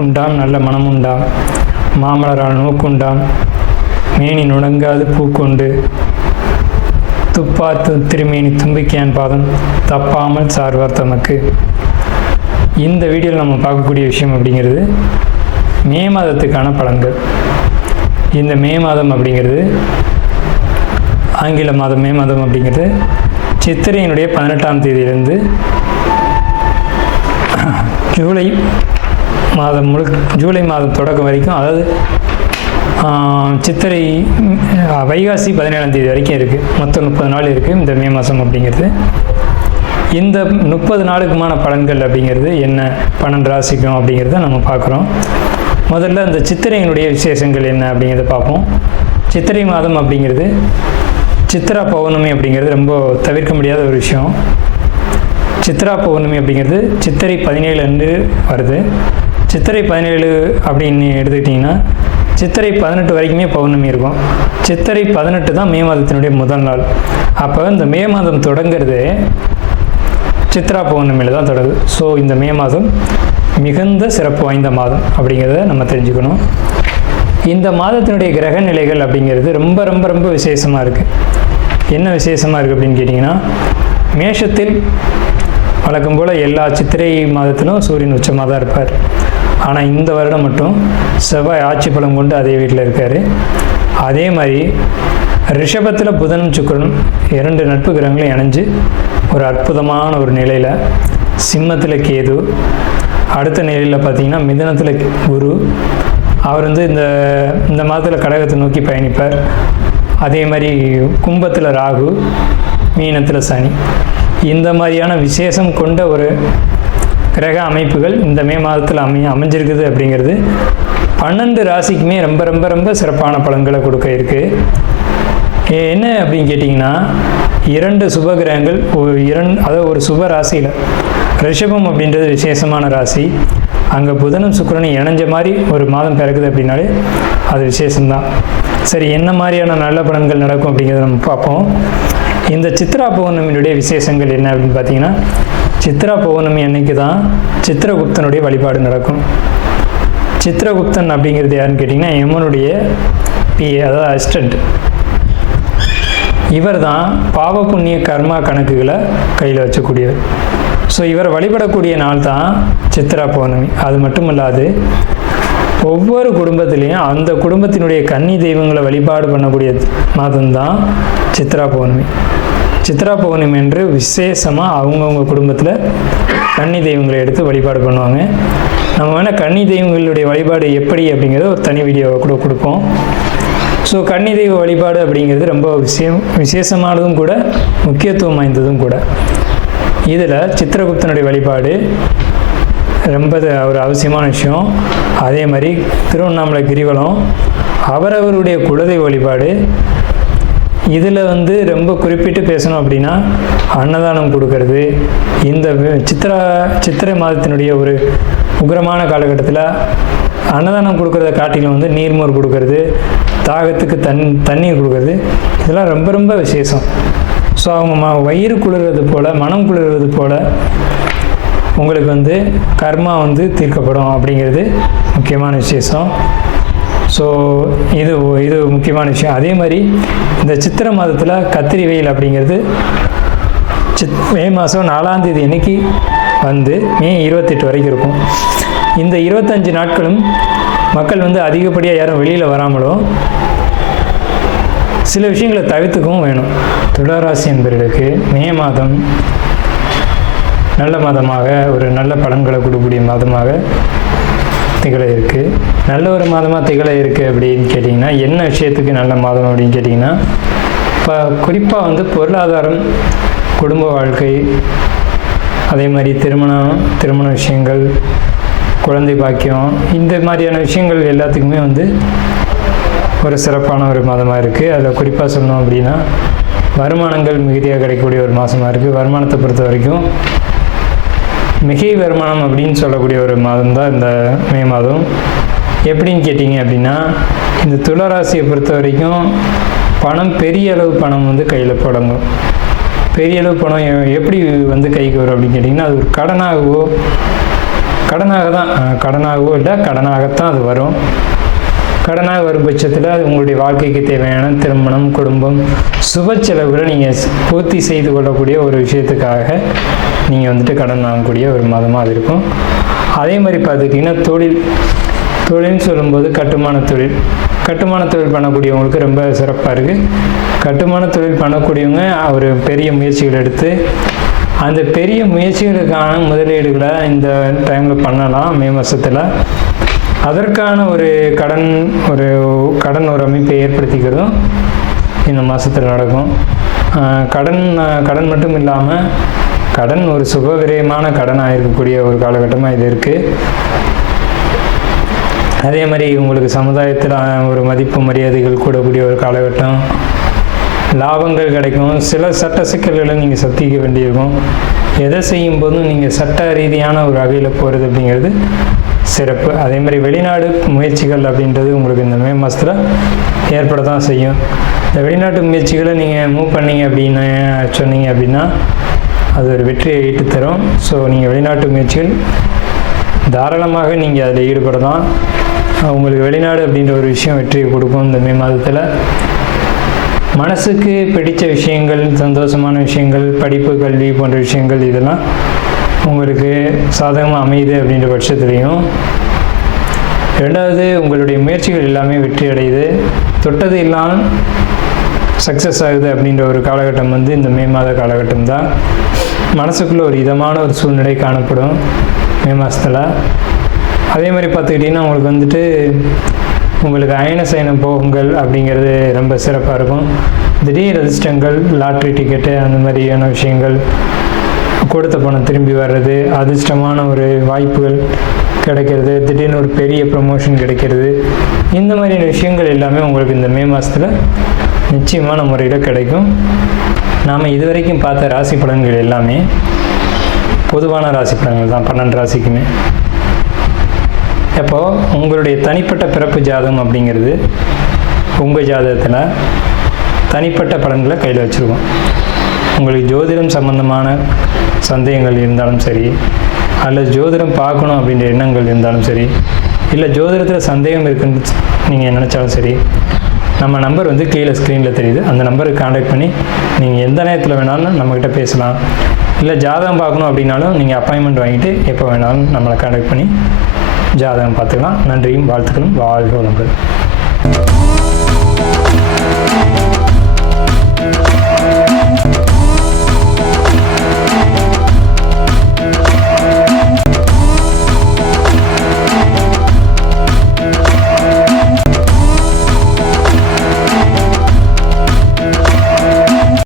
நாக்குண்டாம் நல்ல மனமுண்டாம், மாமலரால் நோக்குண்டாம், மேனி நுடங்காது பூக்கொண்டு, துப்பாத்து திருமேனி தும்பிக்கையான் பாதம் தப்பாமல் சார்வார் தமக்கு. இந்த வீடியோவில் நம்ம பார்க்கக்கூடிய விஷயம் அப்படிங்கிறது மே மாதத்துக்கான பலன்கள். இந்த மே மாதம் அப்படிங்கிறது ஆங்கில மாதம். மே மாதம் அப்படிங்கிறது சித்திரையினுடைய 18ஆம் தேதியிலிருந்து ஜூலை மாதம் தொடக்கம் வரைக்கும், அதாவது சித்திரை வைகாசி 17ஆம் தேதி வரைக்கும் இருக்குது. மொத்தம் 30 நாள் இருக்குது இந்த மே மாதம் அப்படிங்கிறது. இந்த 30 நாளுக்குமான பலன்கள் அப்படிங்கிறது என்ன, 12 ராசிக்கும் அப்படிங்கிறத நம்ம பார்க்குறோம். முதல்ல இந்த சித்திரையினுடைய விசேஷங்கள் என்ன அப்படிங்கிறத பார்ப்போம். சித்திரை மாதம் அப்படிங்கிறது சித்ரா பௌர்ணமி அப்படிங்கிறது ரொம்ப தவிர்க்க முடியாத ஒரு விஷயம். சித்ரா பௌர்ணமி அப்படிங்கிறது சித்திரை 17 அன்று வருது. சித்திரை 17 அப்படின்னு எடுத்துக்கிட்டிங்கன்னா சித்திரை 18 வரைக்குமே பௌர்ணமி இருக்கும். சித்திரை 18 தான் மே மாதத்தினுடைய முதல் நாள். அப்போ இந்த மே மாதம் தொடங்கிறது சித்ரா பௌர்ணமியில் தான் தொடங்குது. ஸோ இந்த மே மாதம் மிகுந்த சிறப்பு வாய்ந்த மாதம் அப்படிங்கிறத நம்ம தெரிஞ்சுக்கணும். இந்த மாதத்தினுடைய கிரக நிலைகள் அப்படிங்கிறது ரொம்ப ரொம்ப ரொம்ப விசேஷமாக இருக்குது. என்ன விசேஷமாக இருக்குது அப்படின்னு கேட்டிங்கன்னா, மேஷத்தில் வழக்கம் போல் எல்லா சித்திரை மாதத்திலும் சூரியன் உச்சமாக தான் இருப்பார். ஆனால் இந்த வருடம் மட்டும் செவ்வாய் ஆட்சி பலம் கொண்டு அதே வீட்டில் இருக்கார். அதே மாதிரி ரிஷபத்தில் புதனும் சுக்கிரனும் 2 நட்பு கிரகங்களும் இணைஞ்சு ஒரு அற்புதமான ஒரு நிலையில், சிம்மத்தில் கேது, அடுத்த நிலையில் பார்த்திங்கன்னா மிதுனத்தில் குரு, அவர் இந்த மாதத்தில் கடகத்தை நோக்கி பயணிப்பார். அதே மாதிரி கும்பத்தில் ராகு, மீனத்தில் சனி. இந்த மாதிரியான விசேஷம் கொண்ட ஒரு கிரக அமைப்புகள் இந்த மே மாதத்தில் அமைஞ்சிருக்குது அப்படிங்கிறது 12 ராசிக்குமே ரொம்ப ரொம்ப ரொம்ப சிறப்பான பலன்களை கொடுக்க இருக்குது. என்ன அப்படின்னு கேட்டிங்கன்னா, 2 சுப கிரகங்கள் அதாவது ஒரு சுப ராசியில், ரிஷபம் அப்படின்றது விசேஷமான ராசி, அங்கே புதனும் சுக்கிரனும் இணைஞ்ச மாதிரி ஒரு மாதம் பிறக்குது அப்படின்னாலே அது விசேஷம்தான். சரி, என்ன மாதிரியான நல்ல பலன்கள் நடக்கும் அப்படிங்கிறத நம்ம பார்ப்போம். இந்த சித்ரா பௌர்ணமியினுடைய விசேஷங்கள் என்ன அப்படின்னு பார்த்தீங்கன்னா, சித்ரா பௌர்ணமி அன்னைக்கு தான் சித்திரகுப்தனுடைய வழிபாடு நடக்கும். சித்திரகுப்தன் அப்படிங்கிறது யாருன்னு கேட்டிங்கன்னா, யமனுடைய பிஏ, அதாவது அசிஸ்டண்ட். இவர் தான் பாவ புண்ணிய கர்மா கணக்குகளை கையில் வச்சக்கூடியவர். ஸோ இவரை வழிபடக்கூடிய நாள் தான் சித்ரா பௌர்ணமி. அது மட்டும் இல்லாது ஒவ்வொரு குடும்பத்திலையும் அந்த குடும்பத்தினுடைய கன்னி தெய்வங்களை வழிபாடு பண்ணக்கூடிய மாதம்தான் சித்ரா பௌர்ணமி. சித்ரா பௌர்ணமி என்று விசேஷமாக அவங்கவுங்க குடும்பத்தில் கன்னி தெய்வங்களை எடுத்து வழிபாடு பண்ணுவாங்க. நம்ம வேணால் கன்னி தெய்வங்களுடைய வழிபாடு எப்படி அப்படிங்கிறது ஒரு தனி வீடியோவை கூட கொடுப்போம். ஸோ கன்னி தெய்வ வழிபாடு அப்படிங்கிறது ரொம்ப விசேஷமானதும் கூட, முக்கியத்துவம் வாய்ந்ததும் கூட. இதில் சித்திரகுப்தனுடைய வழிபாடு ரொம்ப ஒரு அவசியமான விஷயம். அதே மாதிரி திருவண்ணாமலை கிரிவலம், அவரவருடைய குலதெய்வ வழிபாடு. இதில் ரொம்ப குறிப்பிட்டு பேசணும் அப்படின்னா அன்னதானம் கொடுக்கறது. இந்த சித்திரை மாதத்தினுடைய ஒரு உக்கிரமான காலகட்டத்தில் அன்னதானம் கொடுக்கறத காட்டிலும் நீர்மோர் கொடுக்கறது, தாகத்துக்கு தண்ணீர் கொடுக்கறது, இதெல்லாம் ரொம்ப ரொம்ப விசேஷம். ஸோ அவங்க வயிறு குளிர்றது போல், மனம் குளிர்றது போல் உங்களுக்கு கர்மா தீர்க்கப்படும் அப்படிங்கிறது முக்கியமான விசேஷம். ஸோ இது முக்கியமான விஷயம். அதே மாதிரி இந்த சித்திரை மாதத்தில் கத்திரி வெயில் அப்படிங்கிறது மே மாதம் 4ஆம் தேதி அன்னைக்கு மே 28 வரைக்கும் இருக்கும். இந்த 25 நாட்களும் மக்கள் அதிகப்படியாக யாரும் வெளியில் வராமலும் சில விஷயங்களை தவிர்த்துக்கவும் வேணும். துளாராசி என்பவர்களுக்கு மே மாதம் நல்ல மாதமாக, ஒரு நல்ல பலன்களை கொடுக்கக்கூடிய மாதமாக திகழ இருக்குது. நல்ல ஒரு மாதமாக திகழ இருக்குது அப்படின்னு கேட்டிங்கன்னா, என்ன விஷயத்துக்கு நல்ல மாதம் அப்படின்னு கேட்டிங்கன்னா, இப்போ குறிப்பாக பொருளாதாரம், குடும்ப வாழ்க்கை, அதே மாதிரி திருமண விஷயங்கள், குழந்தை பாக்கியம், இந்த மாதிரியான விஷயங்கள் எல்லாத்துக்குமே ஒரு சிறப்பான ஒரு மாதமாக இருக்குது. அதில் குறிப்பாக சொல்லணும் அப்படின்னா, வருமானங்கள் மிகுதியாக கிடைக்கக்கூடிய ஒரு மாதமாக இருக்குது. வருமானத்தை பொறுத்த வரைக்கும் மிகை வருமானம் அப்படின்னு சொல்லக்கூடிய ஒரு மாதம் தான் இந்த மே மாதம். எப்படின்னு கேட்டிங்க அப்படின்னா, இந்த துளாராசியை பொறுத்த வரைக்கும் பணம், பெரிய அளவு பணம் கையில் புழங்கும். பெரிய அளவு பணம் எப்படி கைக்கு வரும் அப்படின்னு கேட்டிங்கன்னா, அது ஒரு கடனாகவோ கடனாகத்தான் அது வரும். கடனாக வரும் பட்சத்தில் அது உங்களுடைய வாழ்க்கைக்கு தேவையான திருமணம், குடும்பம், சுப செலவுகளை நீங்கள் பூர்த்தி செய்து கொள்ளக்கூடிய ஒரு விஷயத்துக்காக நீங்கள் வந்துட்டு கடன் வாங்கக்கூடிய ஒரு மாதமாக அது இருக்கும். அதே மாதிரி பார்த்துக்கிட்டிங்கன்னா தொழில்னு சொல்லும்போது கட்டுமான தொழில் பண்ணக்கூடியவங்களுக்கு ரொம்ப சிறப்பாக இருக்குது. கட்டுமான தொழில் பண்ணக்கூடியவங்க ஒரு பெரிய முயற்சிகள் எடுத்து அந்த பெரிய முயற்சிகளுக்கான முதலீடுகளை இந்த டைமில் பண்ணலாம். மே மாதத்தில் அதற்கான ஒரு கடன் ஒரு அமைப்பை ஏற்படுத்திக்கிறதும் இந்த மாதத்தில் நடக்கும். கடன் மட்டும் இல்லாமல் கடன் ஒரு சுபவிரயமான கடனாக இருக்கக்கூடிய ஒரு காலகட்டமாக இது இருக்குது. அதே மாதிரி உங்களுக்கு சமுதாயத்தில் ஒரு மதிப்பு மரியாதைகள் கூடக்கூடிய ஒரு காலகட்டம். லாபங்கள் கிடைக்கும். சில சட்ட சிக்கல்களை நீங்கள் சந்திக்க வேண்டியிருக்கும். எதை செய்யும் போதும் நீங்கள் சட்ட ரீதியான ஒரு வகையில் போகிறது அப்படிங்கிறது சிறப்பு. அதே மாதிரி வெளிநாடு முயற்சிகள் அப்படின்றது உங்களுக்கு இந்த மே மாதத்தில் ஏற்பட தான் செய்யும். இந்த வெளிநாட்டு முயற்சிகளை நீங்கள் மூவ் பண்ணீங்க அப்படின்னு சொன்னீங்க அப்படின்னா அது ஒரு வெற்றியை ஈட்டு தரும். ஸோ நீங்கள் வெளிநாட்டு முயற்சிகள் தாராளமாக நீங்கள் அதில் ஈடுபடலாம். உங்களுக்கு வெளிநாடு அப்படின்ற ஒரு விஷயம் வெற்றியை கொடுக்கும். இந்த மே மாதத்தில் மனசுக்கு பிடித்த விஷயங்கள், சந்தோஷமான விஷயங்கள், படிப்பு, கல்வி போன்ற விஷயங்கள் இதெல்லாம் உங்களுக்கு சாதகமாக அமையுது அப்படின்ற பட்சத்துலேயும், ரெண்டாவது உங்களுடைய முயற்சிகள் எல்லாமே வெற்றி அடையுது, தொட்டது இல்லாமல் சக்ஸஸ் ஆகுது அப்படின்ற ஒரு காலகட்டம் இந்த மே மாத காலகட்டம் தான். மனசுக்குள்ளே ஒரு இதமான ஒரு சூழ்நிலை காணப்படும் மே மாதத்தில். அதே மாதிரி பார்த்துக்கிட்டிங்கன்னா உங்களுக்கு அயன சயன போகங்கள் அப்படிங்கிறது ரொம்ப சிறப்பாக இருக்கும். திடீர் அதிர்ஷ்டங்கள், லாட்ரி டிக்கெட்டு, அந்த மாதிரியான விஷயங்கள், கொடுத்த பணம் திரும்பி வர்றது, அதிர்ஷ்டமான ஒரு வாய்ப்புகள் கிடைக்கிறது, திடீர்னு ஒரு பெரிய ப்ரமோஷன் கிடைக்கிறது, இந்த மாதிரியான விஷயங்கள் எல்லாமே உங்களுக்கு இந்த மே மாதத்தில் நிச்சயமான முறையில் கிடைக்கும். நாம் இதுவரைக்கும் பார்த்த ராசி பலன்கள் எல்லாமே பொதுவான ராசி பலன்கள் தான், 12 ராசிக்குமே. அப்போது உங்களுடைய தனிப்பட்ட பிறப்பு ஜாதகம் அப்படிங்கிறது உங்கள் ஜாதகத்தில் தனிப்பட்ட பலன்களை கையில் வச்சுருக்கோம். உங்களுக்கு ஜோதிடம் சம்பந்தமான சந்தேகங்கள் இருந்தாலும் சரி, அல்லது ஜோதிடம் பார்க்கணும் அப்படின்ற எண்ணங்கள் இருந்தாலும் சரி, இல்லை ஜோதிடத்தில் சந்தேகம் இருக்குன்னு நீங்கள் நினச்சாலும் சரி, நம்ம நம்பர் கீழே ஸ்க்ரீனில் தெரியுது. அந்த நம்பருக்கு கான்டாக்ட் பண்ணி நீங்கள் எந்த நேரத்தில் வேணாலும் நம்மக்கிட்ட பேசலாம். இல்லை ஜாதகம் பார்க்கணும் அப்படின்னாலும் நீங்கள் அப்பாயின்மெண்ட் வாங்கிட்டு எப்போ வேணாலும் நம்மளை கான்டாக்ட் பண்ணி ஜாதகம் பார்த்துக்கலாம். நன்றியும் வாழ்த்துக்களும். வாழ்க வளமுடன்.